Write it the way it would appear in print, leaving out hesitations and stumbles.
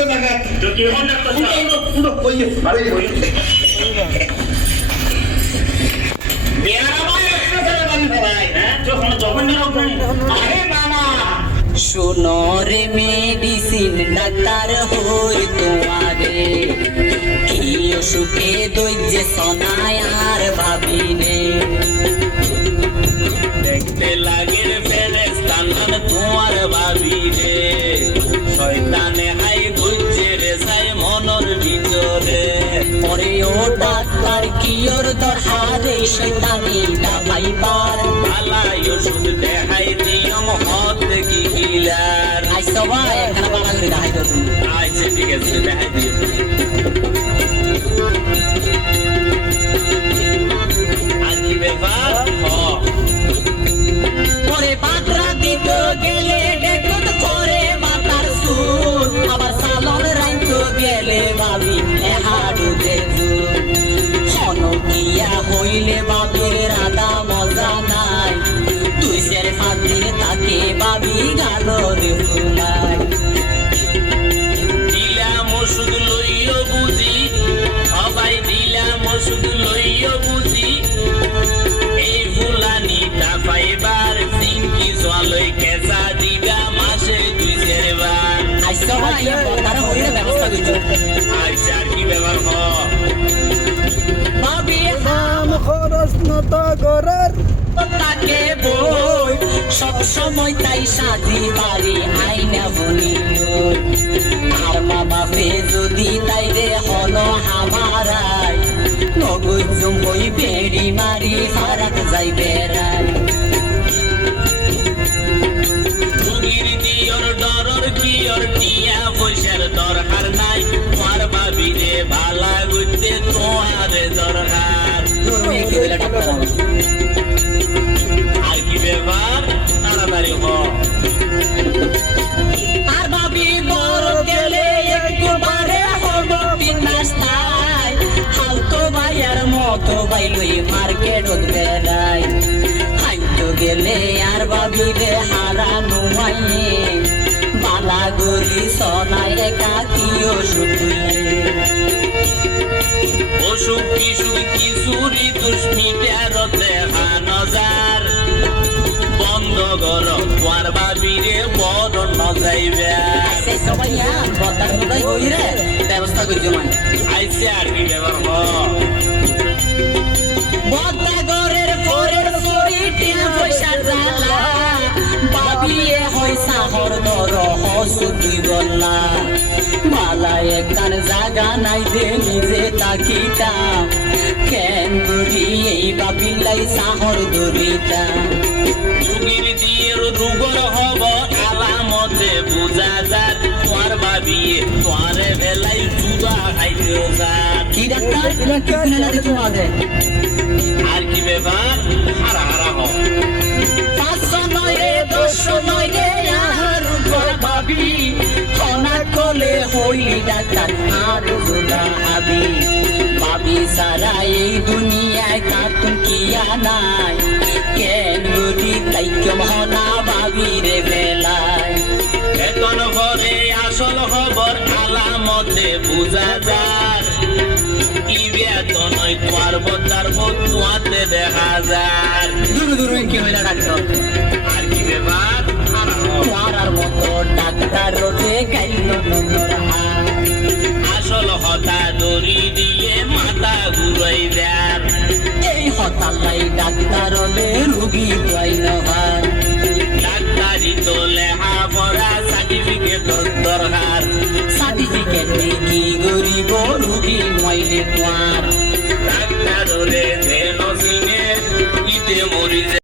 জায়গা তো কি হল একটা পুরো কইয়ে আরে কইয়ে বেয়ারা ভাই একটা ছেলে বানি ভাই হ্যাঁ যখন জগন্নাথ লোক নাই আরে বাবা শোনো রে মেডিসিন ডাক্তার হই তোমারে কি অসুখে দৈর্যে সনায় আর ভাবিনে দেখতে লাগের ফেরেশতা নান তোমার ভাবিরে শয়তানে হাই বুঝছে রে সাই মনর ভিতরে পরে ও ডাক্তার কি ওর দরহারে শয়তানিটা পাইবার আলাই ওষুধ দেখাই নিয়ম হত কি হিলার আই সবাই এখানে বালা করে দেখাই তো আচ্ছা ঠিক আছে দেখাই দিও আর কি ব্যাপার পরে বাতরা দিত গেলে ডেকত করে মাতার সুর আবার সালন রাইত গেলে ভাবি হাড়ু দেখু হনকিয়া হইলে বাবির রাধা মজা নাই তুই সের ফাঁদির তাকে বাবি গাল দেখু নাই দিলাম ওষুধ লইও বুঝি সবাই দিলাম ওষুধ লইও বুঝি এই ফুলানিটা পাইবার সিংকি জলই কেঁচা দিবা মাসে দুই সেরবার আই সবাই তারা হইলে ব্যবস্থা করছো আচ্ছা আর কি ব্যাপার হ ভাবি নাম খরচ নতা করার তাকে বই সব সময় তাই সাথী বাড়ি আইনা বলি আর মা বাপে যদি তাই রে হলো হামারাই নগদ জমই বেড়ি মারি ফারাক যাই বেড়াই রুগীর দিয়র ডরর কিয়র টিয়া পয়সার দরকার নাই তোমার ভাবিরে ভালা গুইতে তোমার দরকার তোর মেয়ে কি হইলে ডাক্তার হবে আর কি ব্যাপার তাড়াতাড়ি হ আর ভাবি বড় গেলে একবারে হলো বিনাশ নাই হালতো ভাইয়ার মতো বাইলই মার্কেট বেড়াই হাইতো গেলে আর ভাবি রে হারানো মাইয়ে বালা গলি সনাই একা কি ওষুধ অসুখ বিসুখ কিছুরি দুষ্মিটার দেখা নজার বন্ধ কর তোমার ভাবিরে বড় নজাইবে সেই সবাই বতার কোথায় হই রে ব্যবস্থা করছো মানে আইসে আর কি ব্যাপার হ বদাগরের পরের সরি টিনা পয়সা জ্বালা বাবিয়ে হয় সাহর দর হসুতি গল্লা মালা একখান জাগা নাই দে নিজে তাকিতা কেন বুড়ি এই বাবিলাই সাহর দরিতা রুগীর দিয়ে রুগর হব আলামতে বুঝা যার তোমার ভাবিয়ে তোমার বেলায় চুবা খাইতেও যার কি ডাক্তার কিনে না দেখি মাদে আর কি ব্যাপার হারা হারা হ 500 নয় রে 200 নয় রে আর উপর ভাবি খনা কলে হইলি ডাক্তার আর জোদা হাবি ভাবি সারা এই দুনিয়ায় কাতুন কিয়া নাই কেন গদি তাই কেমনা ভাবি রে বেলায় বেতন ভরে আসল খবর আলামতে বুঝা যার কি বেতন তোমার বদার বতুয়াতে দেখা যার দূর দূর কি হইলা ডাক্তার আর কি ব্যাপার হারা হ মারার মতো ডাক্তার রোজে গাইল নম্বর আসল হতা দড়ি দিয়ে মাথা ঘুরাই দেন এই হতালাই ডাক্তার রোগী পাই